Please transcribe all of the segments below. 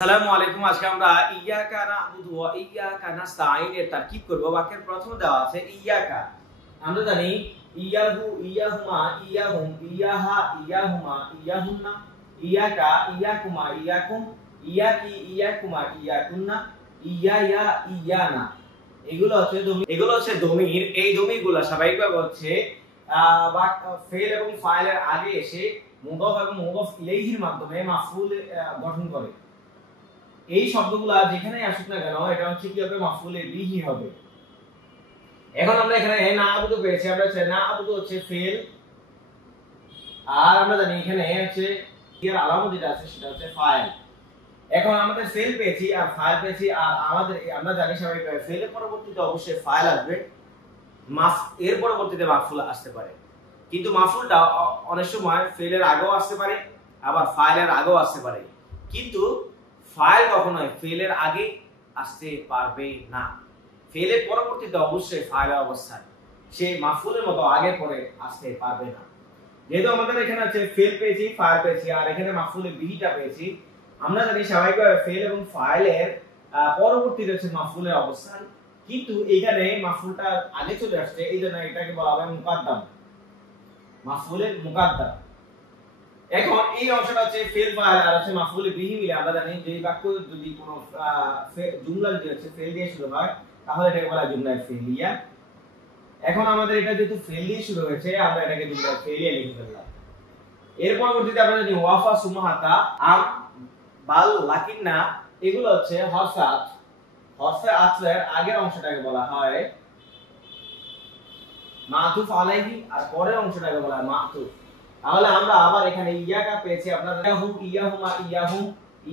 আসসালামু আলাইকুম। আজকে আমরা ইয়াকা না'বুদু ওয়া ইয়াকা নাস্তাঈন এর তারকিব করব। বাক্যের প্রথমে দেওয়া আছে ইয়াকা। আমরা জানি ইয়াহু, ইয়াহুমা, ইয়াহুম, ইয়াহা, ইয়াহুমা, ইয়াহুন্না, ইয়াকা, ইয়াকুমা, ইয়াকুম, ইয়াকি, ইয়াকুমা, ইয়াকুন্না, ইয়ায়া, ইয়ানা। এগুলো হচ্ছে দমির। এই দমিরগুলো স্বাভাবিকভাবে হচ্ছে ফেল এবং ফাইলের আগে এসে মুদাফ এবং মুদাফ ইলাইহির মাধ্যমে মাফউল গঠন করে। এই শব্দগুলা যেখানেই আসুক না কেন এটা হচ্ছে কি হবে, মাফউলে বিহি হবে। এখন আমরা এখানে না'বুদু পেয়েছি, আমরা না'বুদু হচ্ছে ফেল, আর আমরা জানি এখানে হচ্ছে এর আলামত যেটা আছে সেটা হচ্ছে ফাইল। এখন আমাদের ফেল পেয়েছি আর ফাইল পেয়েছি, আর আমরা জানি স্বাভাবিকভাবে ফেলের পরবর্তীতে অবশ্যই ফাইল আসবে, এর পরবর্তীতে মাফউল আসতে পারে। কিন্তু মাফউলটা অনেক সময় ফেলের আগেও আসতে পারে, আবার ফাইলের আগেও আসতে পারে, কিন্তু ফাইল কখনোই ফেলের আগে আসতে পারবে না। ফেলের পরবর্তীতে অবশ্যই ফাইলের অবস্থান সে মাফউলের মতো আগে পরে আসতে পারবে না। যেহেতু আমাদের এখানে আছে ফেল পেয়েছি, ফাইল পেয়েছি, আর এখানে মাফউলের বিহিটা পেয়েছি, আমরা জানি স্বাভাবিকভাবে ফেল এবং ফাইলের পরবর্তীতে হচ্ছে মাফউলের অবস্থান, কিন্তু এখানে মাফউলটা আগে চলে আসছে, এই জন্য এটাকে বলা হবে মুকাদ্দাম, মাফউলের মুকাদ্দাম। এখন এই অংশটা হচ্ছে ফেল ফাইল আর হচ্ছে মাফউলে বিহি মিলে আমরা জানি যে বাক্য যদি কোনো জুমলা যদি হচ্ছে ফেল দিয়ে শুরু হয় তাহলে এটাকে বলা হয় জুমলায়ে ফেলিয়া। এখন আমাদের এটা যেহেতু ফেল দিয়ে শুরু হয়েছে আমরা এটাকে জুমলায়ে ফেলিয়া লিখে ফেললাম। এর পরবর্তীতে আমরা জানি ওয়াফা সুমাহাতা আম বাল লাকিন্না, এগুলো হচ্ছে হরফে আতফের আগের অংশটাকে বলা হয় মাতুফ আলাইহি, আর পরের অংশটাকে বলা হয় মাতুফ। তাহলে আমরা আবার এখানে ইয়াকা পেয়েছি, আপনারা ইয়াহু, ইয়াহুমা, ইয়াহুম,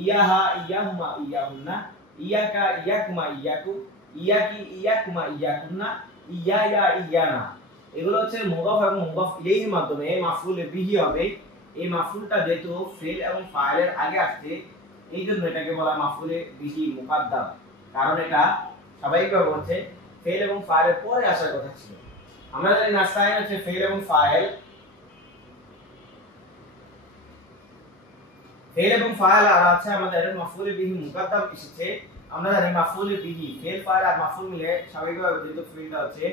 ইয়াহা, ইয়াহুমা, ইয়াহুন্না, ইয়াকা, ইয়াকুমা, ইয়াকুম, ইয়াকি, ইয়াকুমা, ইয়াকুন্না, ইয়ায়া, ইয়ানা। এগুলো হচ্ছে মুদাফ এবং মুদাফ ইলাইহির মাধ্যমে মাফউলে বিহি হবে। এই মাফউলটা যেহেতু ফেল এবং ফাইলের আগে আসছে এই জন্য এটাকে বলা হয় মাফউলে বিহি মুকাদ্দাম, কারণ এটা স্বাভাবিকভাবে হচ্ছে ফেল এবং ফাইলের পরে আসার কথা ছিল। আমরা জানি নাস্তাইন হচ্ছে ফেল এবং ফাইল, ফেল এবং ফাইল আর আছে আমাদের মাফউলে বিহি মুকাদ্দাম এসেছে। আমরা জানি মাফউলে বিহি ফেল ফাইল আর মাফউল মিলে স্বাভাবিকভাবে যেহেতু ফেলটা হচ্ছে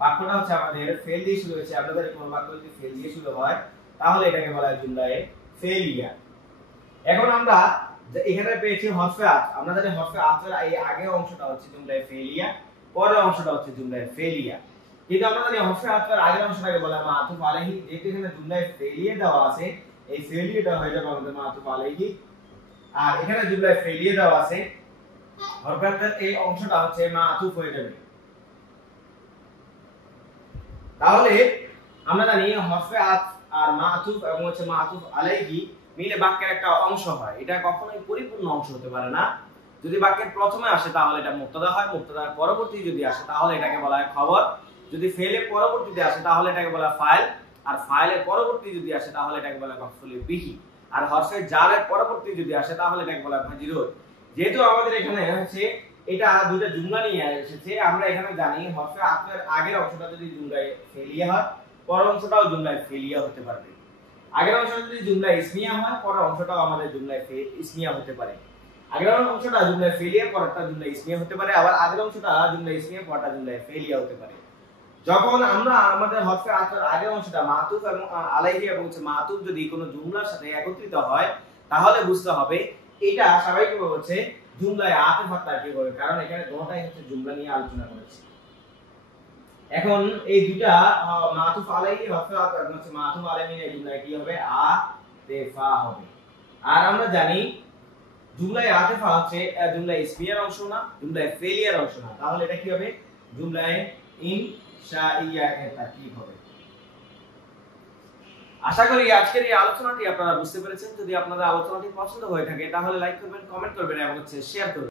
বাক্যটা হচ্ছে আমাদের ফেল দিয়ে শুরু হয়েছে, আমরা জানি কোন বাক্য যদি ফেল দিয়ে শুরু হয় তাহলে এটাকে বলা হয় জুমলায়ে ফেলিয়া। এখন আমরা এখানে পেয়েছি হরফে আত, আমরা জানি হরফে আতের এই আগের অংশটা হচ্ছে জুমলায়ে ফেলিয়া, পরের অংশটা হচ্ছে জুমলায়ে ফেলিয়া, কিন্তু আমরা জানি হরফে আতের আগের অংশটাকে বলা হয় মাতুফ আলাইহি। যেহেতু এখানে জুমলায়ে ফেলিয়া দেওয়া আছে এই ফেলিয়াটা হয়ে যাবে আমাদের মাতুফ আলাইহি, আর এখানে জুমলায়ে ফেলিয়া দেওয়া আছে হরফে আতের এই অংশটা হচ্ছে মাতুফ হয়ে যাবে। তাহলে আমরা জানি হরফে আত আর মাতুফ এবং হচ্ছে মাতুফ আলাইহি মিলে বাক্যের একটা অংশ হয়, এটা কখনোই পরিপূর্ণ অংশ হতে পারে না। যদি বাক্যের প্রথমে আসে তাহলে এটা মুবতাদা হয়, মুবতাদার পরবর্তী যদি আসে তাহলে এটাকে বলা হয় খবর, যদি ফেলের পরবর্তীতে আসে তাহলে এটাকে বলা হয় ফাইল, আর ফাইলের পরবর্তী যদি আসে তাহলে এটাকে বলা হয় মাফউলে বিহি, আর হরফে জারের পরবর্তী যদি আসে তাহলে এটাকে বলা হয় মাজরুর। যেহেতু আমাদের এখানে হচ্ছে এটা দুইটা জুমলা নিয়ে এসেছে, আমরা এখানে জানি হরফে আতফের আগের অংশটা যদি জুমলায়ে ফেলিয়া হয় পরের অংশটাও জুমলায়ে ফেলিয়া হতে পারবে। আগের অংশটা যদি জুমলায়ে ইসমিয়া হয় পরের অংশটাও আমাদের জুমলায়ে ইসমিয়া হতে পারে। আগের অংশটা জুমলায়ে ফেলিয়া পরেরটা জুমলায়ে ইসমিয়া হতে পারে, আবার আগের অংশটা জুমলায়ে ইসমিয়া পরেরটা জুমলায়ে ফেলিয়া হতে পারে। যখন আমরা আমাদের হরফে আতফের আগের অংশটা মাতুফ এবং আলাইহি এবং মাতুফ যদি কোনো জুমলার সাথে একত্রিত হয় তাহলে বুঝতে হবে এটা স্বাভাবিকভাবে হচ্ছে জুমলায়ে আতফ আর তারকিব হবে, কারণ এখানে দুটোটাই হচ্ছে জুমলা নিয়ে আলোচনা করেছি। এখন এই দুইটা মাতুফ আলাইহি হরফে আতফ এবং মাতুফ আলাইহি এই জুমলায় কি হবে, আতিফা হবে। আর আমরা জানি জুমলায়ে আতিফা হচ্ছে জুমলায়ে ইসমিয়ার অংশ না, জুমলায়ে ফেলিয়ার অংশ না, তাহলে এটা কি হবে, জুমলায়ে ইনশাইয়া এর তারকিব হবে। আশা করি আজকের এই আলোচনাটি আপনারা বুঝতে পেরেছেন। যদি আপনাদের আলোচনাটি পছন্দ হয়ে থাকে তাহলে লাইক করবেন, কমেন্ট করবেন এবং শেয়ার করবেন।